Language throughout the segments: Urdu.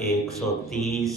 130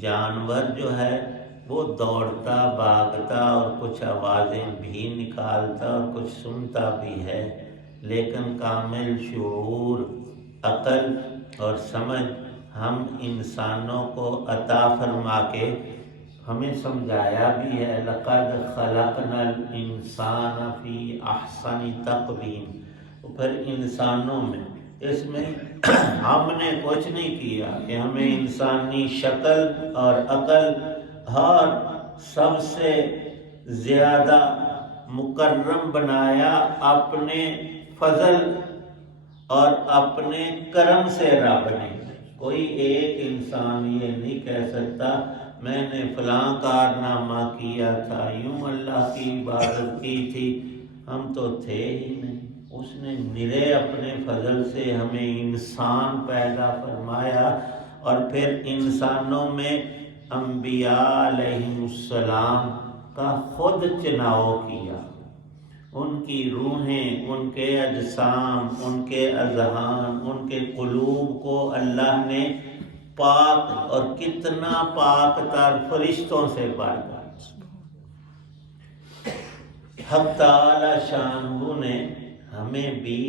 جانور جو ہے وہ دوڑتا بھاگتا اور کچھ آوازیں بھی نکالتا اور کچھ سنتا بھی ہے، لیکن کامل شعور، عقل اور سمجھ ہم انسانوں کو عطا فرما کے ہمیں سمجھایا بھی ہے، لَقَدْ خَلَقْنَا الْإِنسَانَ فِي أَحْسَنِ تَقْوِيمٍ۔ پھر انسانوں میں اس میں ہم نے کچھ نہیں کیا کہ ہمیں انسانی شکل اور عقل اور سب سے زیادہ مکرم بنایا اپنے فضل اور اپنے کرم سے رب نے۔ کوئی ایک انسان یہ نہیں کہہ سکتا میں نے فلاں کارنامہ کیا تھا، یوں اللہ کی عبادت کی تھی، ہم تو تھے ہی نہیں۔ اس نے نرے اپنے فضل سے ہمیں انسان پیدا فرمایا، اور پھر انسانوں میں انبیاء علیہم السلام کا خود چناؤ کیا۔ ان کی روحیں، ان کے اجسام، ان کے اذہان، ان کے قلوب کو اللہ نے پاک اور کتنا پاک تر فرشتوں سے بڑھا۔ حق تعالی شانہ نے ہمیں بھی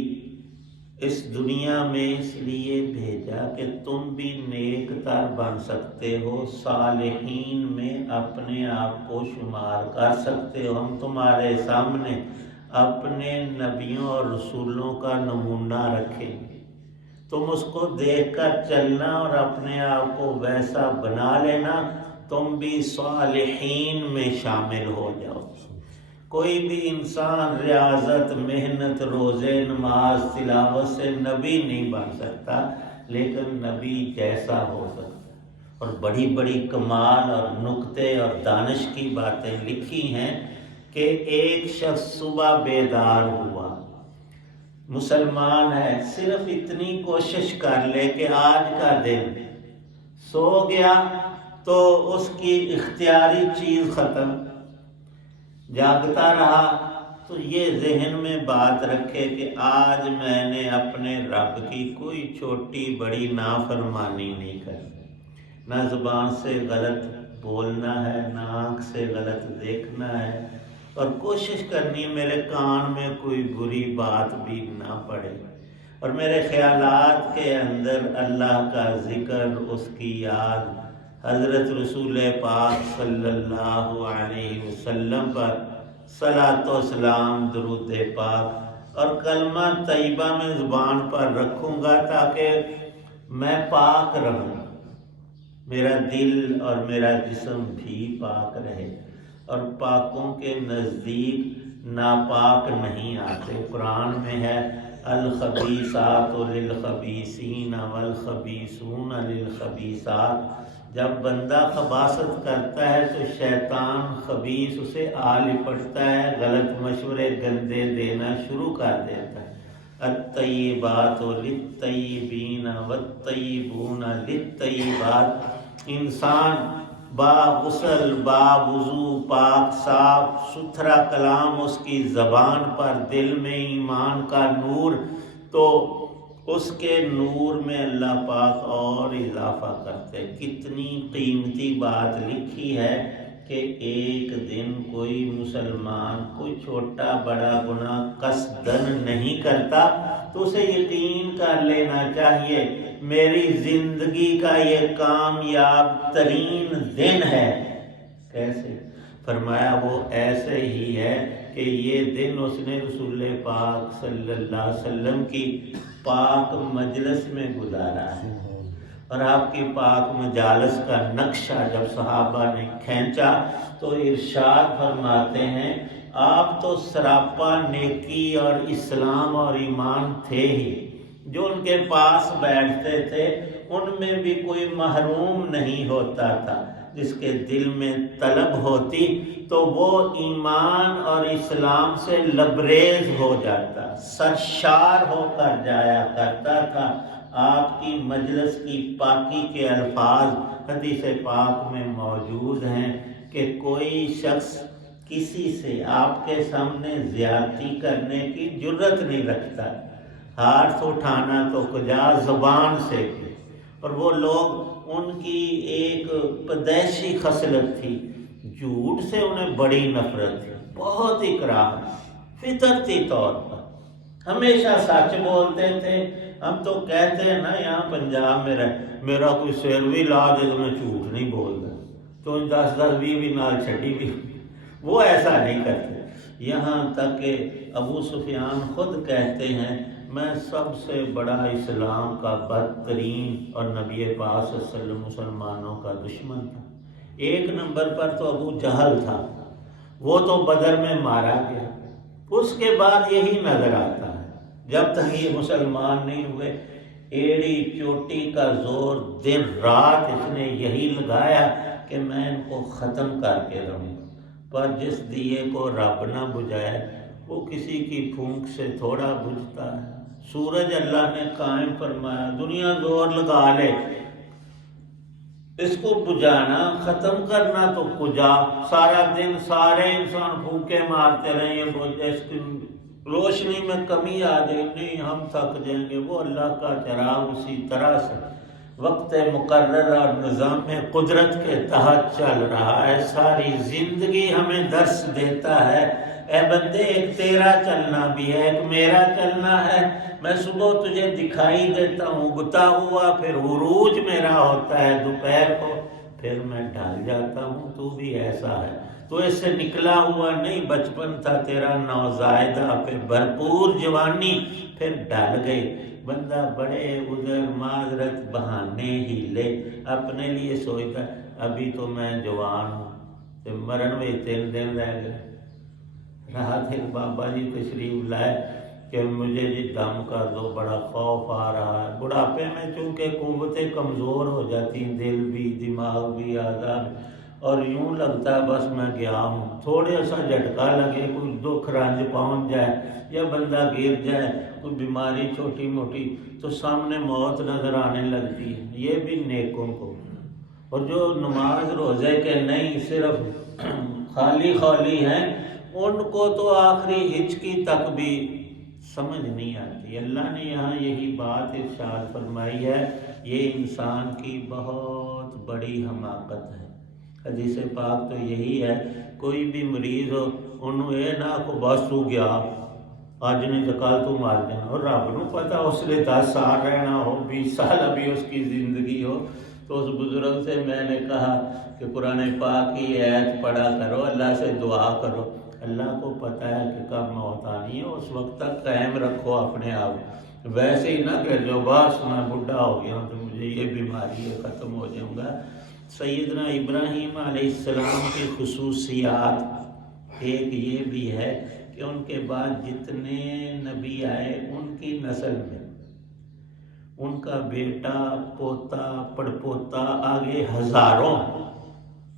اس دنیا میں اس لیے بھیجا کہ تم بھی نیک تر بن سکتے ہو، صالحین میں اپنے آپ کو شمار کر سکتے ہو۔ ہم تمہارے سامنے اپنے نبیوں اور رسولوں کا نمونہ رکھیں گے، تم اس کو دیکھ کر چلنا اور اپنے آپ کو ویسا بنا لینا، تم بھی صالحین میں شامل ہو جاؤ۔ کوئی بھی انسان ریاضت، محنت، روزے، نماز، تلاوت سے نبی نہیں بن سکتا، لیکن نبی جیسا ہو سکتا ہے۔ اور بڑی بڑی کمال اور نکتے اور دانش کی باتیں لکھی ہیں کہ ایک شخص صبح بیدار ہوا، مسلمان ہے، صرف اتنی کوشش کر لے کہ آج کا دن سو گیا تو اس کی اختیاری چیز ختم، جاگتا رہا تو یہ ذہن میں بات رکھے کہ آج میں نے اپنے رب کی کوئی چھوٹی بڑی نافرمانی نہیں کرنی، نہ زبان سے غلط بولنا ہے، نہ آنکھ سے غلط دیکھنا ہے، اور کوشش کرنی ہے میرے کان میں کوئی بری بات بھی نہ پڑے، اور میرے خیالات کے اندر اللہ کا ذکر، اس کی یاد، حضرت رسول پاک صلی اللہ علیہ وسلم پر صلاۃ و سلام، درود پاک اور کلمہ طیبہ میں زبان پر رکھوں گا تاکہ میں پاک رہوں، میرا دل اور میرا جسم بھی پاک رہے، اور پاکوں کے نزدیک ناپاک نہیں آتے۔ قرآن میں ہے الخبیثات للخبیثین والخبیثون للخبیثات۔ جب بندہ خباثت کرتا ہے تو شیطان خبیث اسے آ لپٹتا ہے، غلط مشورے گندے دینا شروع کر دیتا ہے۔ الطیبات للطیبین والطیبون للطیبات۔ انسان با غسل، با وضو، پاک صاف ستھرا کلام اس کی زبان پر، دل میں ایمان کا نور، تو اس کے نور میں اللہ پاک اور اضافہ کرتے۔ کتنی قیمتی بات لکھی ہے کہ ایک دن کوئی مسلمان کوئی چھوٹا بڑا گناہ قصدن نہیں کرتا تو اسے یقین کر لینا چاہیے میری زندگی کا یہ کامیاب ترین دن ہے۔ کیسے؟ فرمایا وہ ایسے ہی ہے کہ یہ دن اس نے رسول پاک صلی اللہ علیہ وسلم کی پاک مجلس میں گزارا ہے، اور آپ کی پاک مجالس کا نقشہ جب صحابہ نے کھینچا تو ارشاد فرماتے ہیں آپ تو سراپا نیکی اور اسلام اور ایمان تھے ہی، جو ان کے پاس بیٹھتے تھے ان میں بھی کوئی محروم نہیں ہوتا تھا، جس کے دل میں طلب ہوتی تو وہ ایمان اور اسلام سے لبریز ہو جاتا، سرشار ہو کر جایا کرتا تھا۔ آپ کی مجلس کی پاکی کے الفاظ حدیث پاک میں موجود ہیں کہ کوئی شخص کسی سے آپ کے سامنے زیادتی کرنے کی جرت نہیں رکھتا، ہاتھ اٹھانا تو کجا زبان سے، اور وہ لوگ، ان کی ایک پیدائشی خصلت تھی، جھوٹ سے انہیں بڑی نفرت تھی، بہت اکراہ، فطرتی طور پر ہمیشہ سچ بولتے تھے۔ ہم تو کہتے ہیں نا یہاں پنجاب میں میرا کوئی سر بھی لا دے تو میں جھوٹ نہیں بولتا، تو 10-20 نال چھٹی بھی، وہ ایسا نہیں کرتے۔ یہاں تک کہ ابو سفیان خود کہتے ہیں میں سب سے بڑا اسلام کا بدترین اور نبی پاک صلی اللہ علیہ وسلم مسلمانوں کا دشمن تھا۔ 1 نمبر پر تو ابو جہل تھا، وہ تو بدر میں مارا گیا۔ اس کے بعد یہی نظر آتا ہے، جب تک یہ مسلمان نہیں ہوئے، ایڑی چوٹی کا زور دن رات اس نے یہی لگایا کہ میں ان کو ختم کر کے رہوں، پر جس دیے کو رب نہ بجھائے وہ کسی کی پھونک سے تھوڑا بجھتا ہے۔ سورج اللہ نے قائم فرمایا، دنیا زور لگا لے، اس کو بجھانا ختم کرنا تو کجا، سارا دن سارے انسان پھونکے مارتے رہے، اس کی روشنی میں کمی آ جائے، نہیں ہم تھک جائیں گے۔ وہ اللہ کا چراغ اسی طرح سے وقت مقرر اور نظام قدرت کے تحت چل رہا ہے، ساری زندگی ہمیں درس دیتا ہے، اے بندے ایک تیرا چلنا بھی ہے، ایک میرا چلنا ہے۔ میں صبح تجھے دکھائی دیتا ہوں اگتا ہوا، پھر عروج میرا ہوتا ہے دوپہر کو، پھر میں ڈھل جاتا ہوں، تو بھی ایسا ہے۔ تو اس سے نکلا ہوا نہیں، بچپن تھا تیرا نوزائیدہ، پھر بھرپور جوانی، پھر ڈل گئی۔ بندہ بڑے ادھر معذرت بہانے ہی لے، اپنے لیے سوچتا ابھی تو میں جوان ہوں، تو مرن میں 3 دن رہ گئے۔ رات ایک بابا جی تشریف لائے کہ مجھے جی دم کر دو، بڑا خوف آ رہا ہے۔ بڑھاپے میں چونکہ قوتیں کمزور ہو جاتی، دل بھی دماغ بھی اعضاء بھی، اور یوں لگتا ہے بس میں گیا ہوں، تھوڑے سا جھٹکا لگے، کوئی دکھ رنج پہنچ جائے یا بندہ گر جائے، کوئی بیماری چھوٹی موٹی، تو سامنے موت نظر آنے لگتی ہے۔ یہ بھی نیکوں کو، اور جو نماز روزے کے نہیں صرف خالی ہیں، ان کو تو آخری ہچکی تک بھی سمجھ نہیں آتی۔ اللہ نے یہاں یہی بات ارشاد فرمائی ہے، یہ انسان کی بہت بڑی حماقت ہے۔ حدیث پاک تو یہی ہے، کوئی بھی مریض ہو انہوں یہ نہ کو بس تو گیا اج نہیں تو کل تو مار دینا، اور رب نو پتا اس نے 10 سال رہنا ہو، 20 سال ابھی اس کی زندگی ہو۔ تو اس بزرگ سے میں نے کہا کہ قرآن پاک کی آیت پڑھا کرو، اللہ سے دعا کرو، اللہ کو پتہ ہے کہ کب موت آنی ہے، اس وقت تک قائم رکھو اپنے آپ، ویسے ہی نہ کہ جو بس میں بڈھا ہو گیا ہوں تو مجھے یہ بیماری ہے ختم ہو جاؤں گا۔ سیدنا ابراہیم علیہ السلام کی خصوصیات ایک یہ بھی ہے کہ ان کے بعد جتنے نبی آئے ان کی نسل میں ان کا بیٹا، پوتا، پڑپوتا، آگے ہزاروں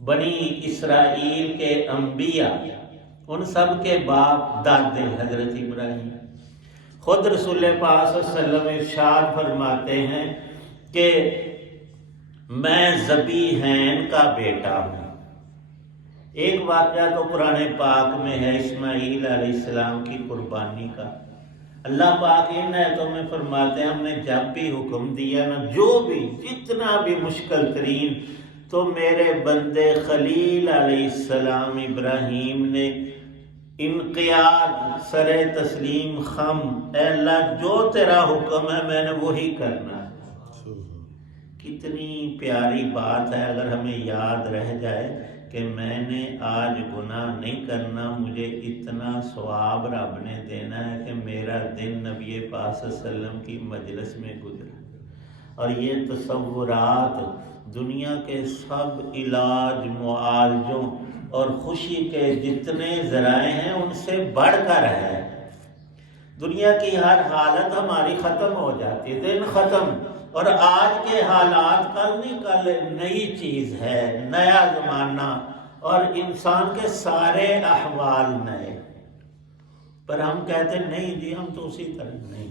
بنی اسرائیل کے انبیاء، ان سب کے باپ دادے حضرت ابراہیم۔ خود رسول پاک صلی اللہ علیہ وسلم ارشاد فرماتے ہیں کہ میں ذبیحین کا بیٹا ہوں۔ ایک واقعہ تو قرآن پاک میں ہے اسماعیل علیہ السلام کی قربانی کا۔ اللہ پاک ان آیتوں میں فرماتے ہیں ہم نے جب بھی حکم دیا نا، جو بھی جتنا بھی مشکل ترین، تو میرے بندے خلیل علیہ السلام ابراہیم نے انقیاد، سر تسلیم، خم، اے اللہ جو تیرا حکم ہے میں نے وہی کرنا ہے۔ کتنی پیاری بات ہے اگر ہمیں یاد رہ جائے کہ میں نے آج گناہ نہیں کرنا، مجھے اتنا ثواب رب نے دینا ہے کہ میرا دن نبی پاک صلی اللہ علیہ وسلم کی مجلس میں گزرا۔ اور یہ تصورات دنیا کے سب علاج، معالجوں اور خوشی کے جتنے ذرائع ہیں ان سے بڑھ کر ہے۔ دنیا کی ہر حالت ہماری ختم ہو جاتی ہے، دن ختم، اور آج کے حالات کل نہیں، کل نئی چیز ہے، نیا زمانہ، اور انسان کے سارے احوال نئے، پر ہم کہتے ہیں نہیں جی ہم تو اسی طرح نہیں۔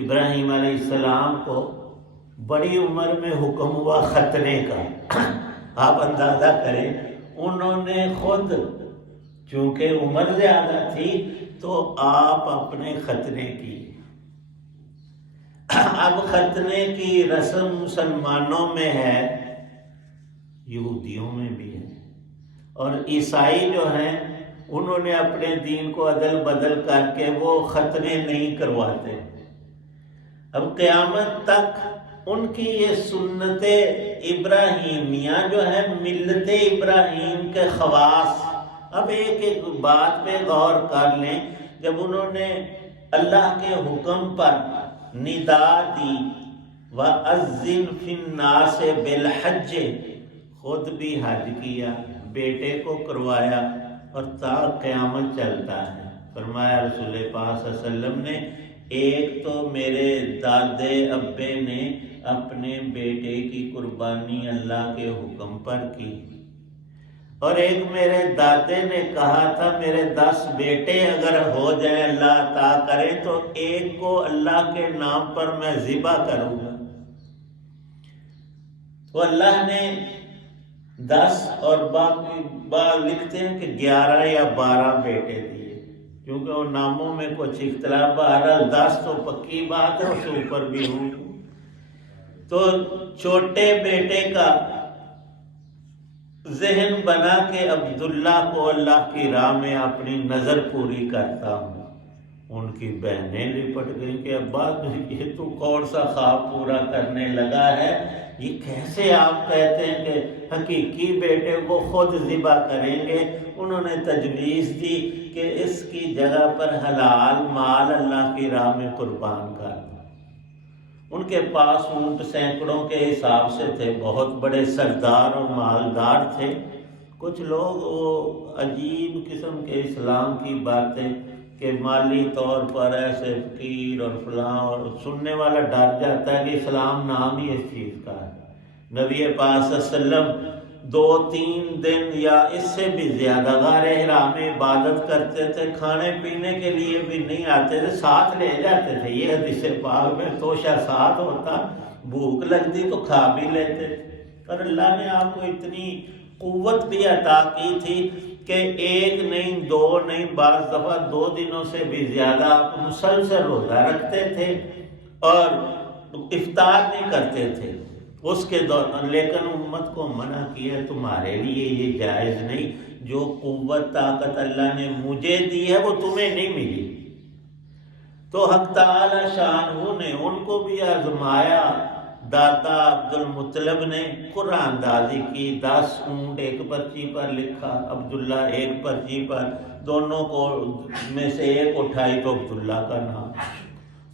ابراہیم علیہ السلام کو بڑی عمر میں حکم ہوا ختنے کا۔ آپ اندازہ کریں انہوں نے خود، چونکہ عمر زیادہ تھی تو آپ اپنے ختنے کی۔ اب ختنے کی رسم مسلمانوں میں ہے، یہودیوں میں بھی ہے، اور عیسائی جو ہیں انہوں نے اپنے دین کو عدل بدل کر کے وہ ختنے نہیں کرواتے۔ اب قیامت تک ان کی یہ سنت ابراہیمیہ جو ہے ملت ابراہیم کے خواص۔ اب ایک ایک بات پہ غور کر لیں، جب انہوں نے اللہ کے حکم پر ندا دی وَأَذِّنْ فِي النَّاسِ بِالْحَجِّ، خود بھی حج کیا، بیٹے کو کروایا، اور تا قیامت چلتا ہے۔ فرمایا رسول پاک صلی اللہ علیہ وسلم نے، ایک تو میرے دادے ابے نے اپنے بیٹے کی قربانی اللہ کے حکم پر کی، اور ایک میرے دادے نے کہا تھا میرے 10 بیٹے اگر ہو جائیں اللہ عطا کرے تو ایک کو اللہ کے نام پر میں ذبح کروں گا۔ تو اللہ نے 10 اور باقی لکھتے ہیں کہ 11 یا 12 بیٹے دیے، کیونکہ وہ ناموں میں کچھ اختلاف، 10 تو پکی بات ہے، اس سے اوپر بھی ہوں۔ تو چھوٹے بیٹے کا ذہن بنا کے عبداللہ کو اللہ کی راہ میں اپنی نظر پوری کرتا ہوں۔ ان کی بہنیں لپٹ گئیں کہ ابا یہ تو کون سا خواب پورا کرنے لگا ہے، یہ کیسے آپ کہتے ہیں کہ حقیقی بیٹے کو خود ذبح کریں گے؟ انہوں نے تجویز دی کہ اس کی جگہ پر حلال مال اللہ کی راہ میں قربان کر دو۔ ان کے پاس اونٹ سینکڑوں کے حساب سے تھے، بہت بڑے سردار اور مالدار تھے۔ کچھ لوگ وہ عجیب قسم کے اسلام کی باتیں کہ مالی طور پر ایسے فقیر اور فلاں، اور سننے والا ڈر جاتا ہے کہ اسلام نام ہی اس چیز کا ہے۔ نبی پاک صلی اللہ علیہ وسلم 2-3 دن یا اس سے بھی زیادہ غار حرا میں عبادت کرتے تھے، کھانے پینے کے لیے بھی نہیں آتے تھے، ساتھ لے جاتے تھے۔ یہ حدیث پاک میں توشہ ساتھ ہوتا، بھوک لگتی تو کھا بھی لیتے تھے۔ اور اللہ نے آپ کو اتنی قوت بھی عطا کی تھی کہ 1 نہیں 2 نہیں، بعض دفعہ 2 دنوں سے بھی زیادہ آپ مسلسل روزہ رکھتے تھے اور افطار نہیں کرتے تھے اس کے دوران، لیکن امت کو منع کیا تمہارے لیے یہ جائز نہیں، جو قوت طاقت اللہ نے مجھے دی ہے وہ تمہیں نہیں ملی۔ تو حق تعالی شانہ نے ان کو بھی آزمایا۔ دادا عبد المطلب نے قرآن اندازی کی، 10 اونٹ ایک پرچی پر لکھا، عبداللہ ایک پرچی پر، دونوں کو میں سے ایک اٹھائی تو عبداللہ کا نام۔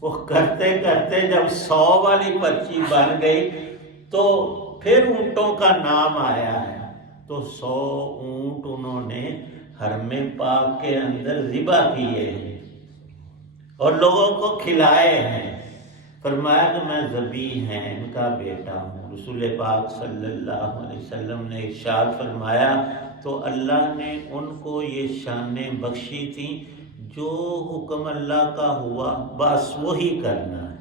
وہ کرتے کرتے جب 100 والی پرچی بن گئی تو پھر اونٹوں کا نام آیا ہے، تو 100 اونٹ انہوں نے حرم پاک کے اندر ذبح کیے ہیں اور لوگوں کو کھلائے ہیں۔ فرمایا کہ میں ذبیح ہیں ان کا بیٹا ہوں۔ رسول پاک صلی اللہ علیہ وسلم نے ارشاد فرمایا تو اللہ نے ان کو یہ شانیں بخشی تھیں، جو حکم اللہ کا ہوا بس وہی کرنا ہے۔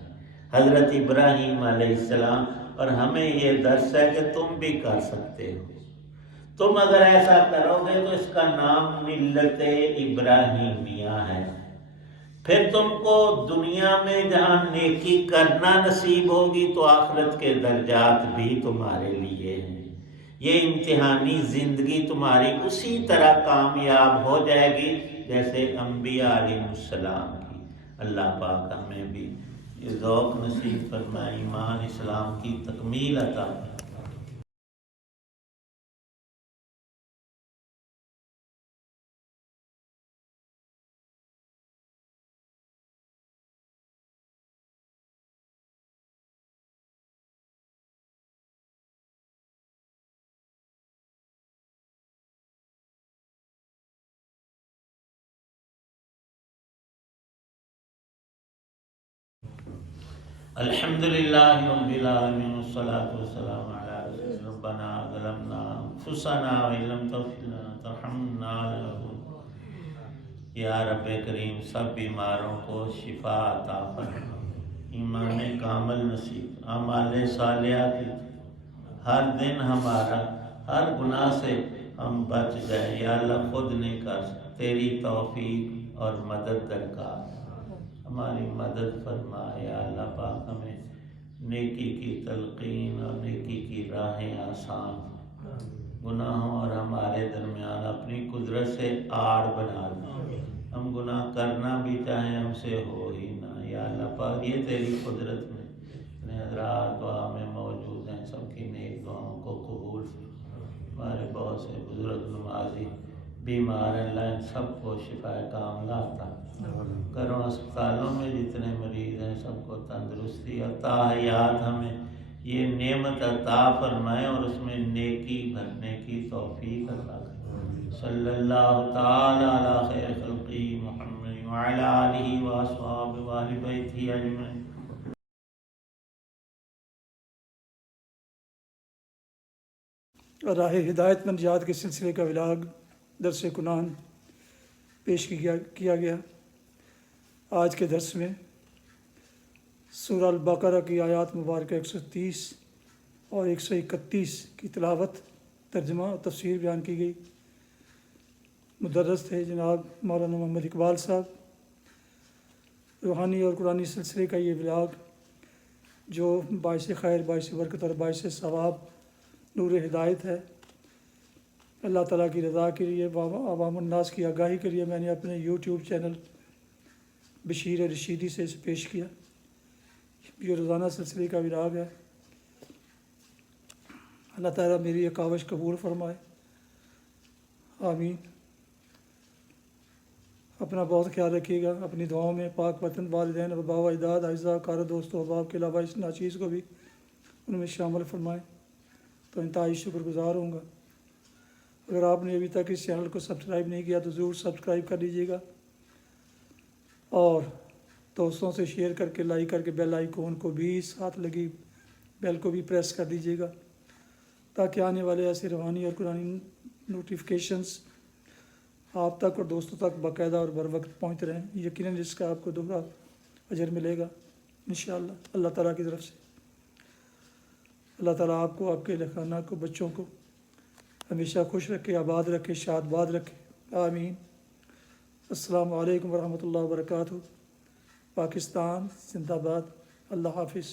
حضرت ابراہیم علیہ السلام، اور ہمیں یہ درس ہے کہ تم بھی کر سکتے ہو۔ تم اگر ایسا کرو گے تو اس کا نام ملت ابراہیمیہ ہے۔ پھر تم کو دنیا میں جہاں نیکی کرنا نصیب ہوگی تو آخرت کے درجات بھی تمہارے لیے ہیں۔ یہ امتحانی زندگی تمہاری اسی طرح کامیاب ہو جائے گی جیسے انبیاء علیہ السلام کی۔ اللہ پاک ہمیں بھی ذوق نصیب فرمائے، ایمان اسلام کی تکمیل عطا فرمائے۔ الحمدللہ رب العالمین والصلاة والسلام علی رسول ربنا ظلمنا انفسنا وان لم تغفر لنا ترحمنا لنکونن۔ یا رب کریم سب بیماروں کو شفا عطا فرما، ایمان کامل نصیب، اعمال صالحہ کی ہر دن ہمارا ہر گناہ سے ہم بچ جائیں۔ یا اللہ خود نہیں کر سکتے، تیری توفیق اور مدد درکار۔ ہماری مدد فرما۔ یا اللہ پاک ہمیں نیکی کی تلقین اور نیکی کی راہیں آسان، گناہوں اور ہمارے درمیان اپنی قدرت سے آڑ بنا دیں۔ ہم گناہ کرنا بھی چاہیں ہم سے ہو ہی نہ۔ یا اللہ پاک یہ تیری قدرت میں اتنے حضرات دعا میں موجود ہیں، سب کی نیک دعاؤں کو قبول۔ ہمارے بہت سے بزرگ نمازی بیمار ہیں، اللہ ان سب کو شفا کاملہ عطا۔ گھروں اسپتالوں میں جتنے مریض ہیں سب کو تندرستی عطا حیات ہمیں یہ نعمت عطا فرمائے اور اس میں نیکی بھرنے کی توفیق عطا کرے۔ صلی اللہ تعالی علی خیر خلقہ محمد وعلی آلہ واصحابہ وآل بیتہ اجمعین۔ راہ ہدایت میں نجات کے سلسلے کا ولاگ درس کنان پیش کیا گیا۔ آج کے درس میں سورہ البقرہ کی آیات مبارکہ 130 اور 131 کی تلاوت، ترجمہ اور تفسیر بیان کی گئی۔ مدرس تھے جناب مولانا محمد اقبال صاحب۔ روحانی اور قرآنی سلسلے کا یہ ولاگ جو باعث خیر، باعث برکت اور باعث ثواب، نور ہدایت ہے، اللہ تعالیٰ کی رضا کے لیے، عوام الناس کی آگاہی کے لیے میں نے اپنے یوٹیوب چینل بشیر رشیدی سے اسے پیش کیا۔ یہ روزانہ سلسلے کا ولاگ ہے۔ اللہ تعالیٰ میری یہ کاوش قبول فرمائے، آمین۔ اپنا بہت خیال رکھیے گا، اپنی دعاؤں میں پاک وطن، والدین، آباء و اجداد، اعزاء کار دوست و احباب کے علاوہ اس ناچیز کو بھی ان میں شامل فرمائے تو انتہائی شکر گزار ہوں گا۔ اگر آپ نے ابھی تک اس چینل کو سبسکرائب نہیں کیا تو ضرور سبسکرائب کر لیجیے گا، اور دوستوں سے شیئر کر کے، لائک کر کے بیل آئیکن کو بھی، ساتھ لگی بیل کو بھی پریس کر دیجیے گا تاکہ آنے والے ایسے روحانی اور قرآنی نوٹیفیکیشنز آپ تک اور دوستوں تک باقاعدہ اور بر وقت پہنچتے رہیں۔ یقیناً اس کا آپ کو دوہرا اجر ملے گا انشاءاللہ اللہ تعالیٰ کی طرف سے۔ اللہ تعالیٰ آپ کو، آپ کے اہل خانہ کو، بچوں کو ہمیشہ خوش رکھے، آباد رکھے، شاد باد رکھے، آمین۔ السلام علیکم ورحمۃ اللہ وبرکاتہ۔ پاکستان زندہ باد۔ اللہ حافظ۔